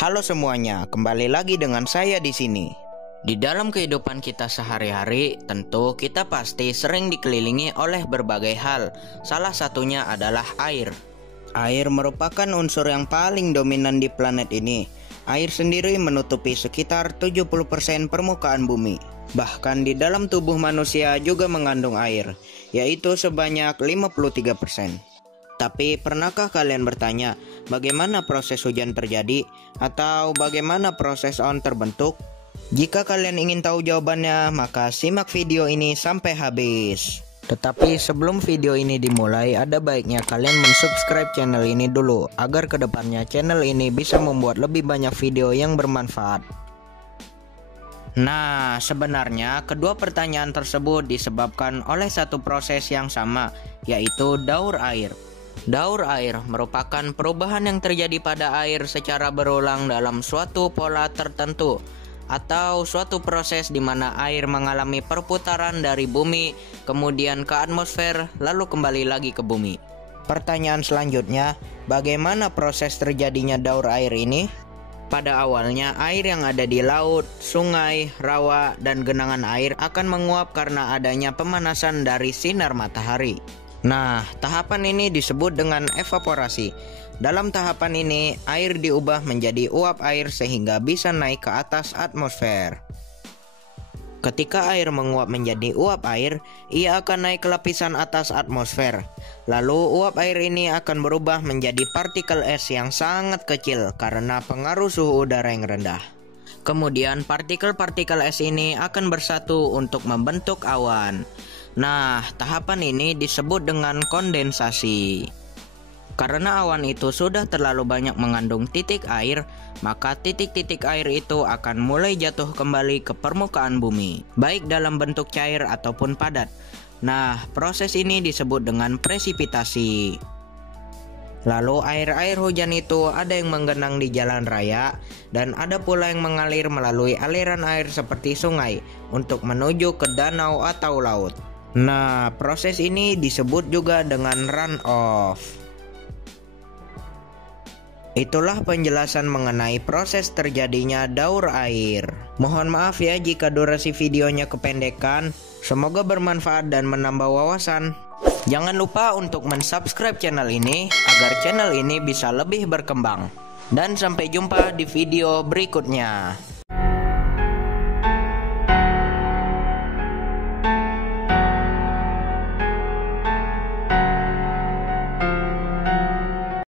Halo semuanya, kembali lagi dengan saya di sini. Di dalam kehidupan kita sehari-hari, tentu kita pasti sering dikelilingi oleh berbagai hal. Salah satunya adalah air. Air merupakan unsur yang paling dominan di planet ini. Air sendiri menutupi sekitar 70% permukaan bumi. Bahkan di dalam tubuh manusia juga mengandung air, yaitu sebanyak 53%. Tapi pernahkah kalian bertanya, bagaimana proses hujan terjadi? Atau bagaimana proses awan terbentuk? Jika kalian ingin tahu jawabannya, maka simak video ini sampai habis. Tetapi sebelum video ini dimulai, ada baiknya kalian mensubscribe channel ini dulu, agar kedepannya channel ini bisa membuat lebih banyak video yang bermanfaat. Nah, sebenarnya kedua pertanyaan tersebut disebabkan oleh satu proses yang sama, yaitu daur air. Daur air merupakan perubahan yang terjadi pada air secara berulang dalam suatu pola tertentu, atau suatu proses di mana air mengalami perputaran dari bumi, kemudian ke atmosfer, lalu kembali lagi ke bumi. Pertanyaan selanjutnya, bagaimana proses terjadinya daur air ini? Pada awalnya, air yang ada di laut, sungai, rawa, dan genangan air akan menguap karena adanya pemanasan dari sinar matahari. Nah, tahapan ini disebut dengan evaporasi. Dalam tahapan ini, air diubah menjadi uap air sehingga bisa naik ke atas atmosfer. Ketika air menguap menjadi uap air, ia akan naik ke lapisan atas atmosfer. Lalu uap air ini akan berubah menjadi partikel es yang sangat kecil karena pengaruh suhu udara yang rendah. Kemudian partikel-partikel es ini akan bersatu untuk membentuk awan. Nah, tahapan ini disebut dengan kondensasi. Karena awan itu sudah terlalu banyak mengandung titik air, maka titik-titik air itu akan mulai jatuh kembali ke permukaan bumi, baik dalam bentuk cair ataupun padat. Nah, proses ini disebut dengan presipitasi. Lalu air-air hujan itu ada yang menggenang di jalan raya, dan ada pula yang mengalir melalui aliran air seperti sungai untuk menuju ke danau atau laut. Nah, proses ini disebut juga dengan runoff. Itulah penjelasan mengenai proses terjadinya daur air. Mohon maaf ya jika durasi videonya kependekan. Semoga bermanfaat dan menambah wawasan. Jangan lupa untuk mensubscribe channel ini agar channel ini bisa lebih berkembang. Dan sampai jumpa di video berikutnya.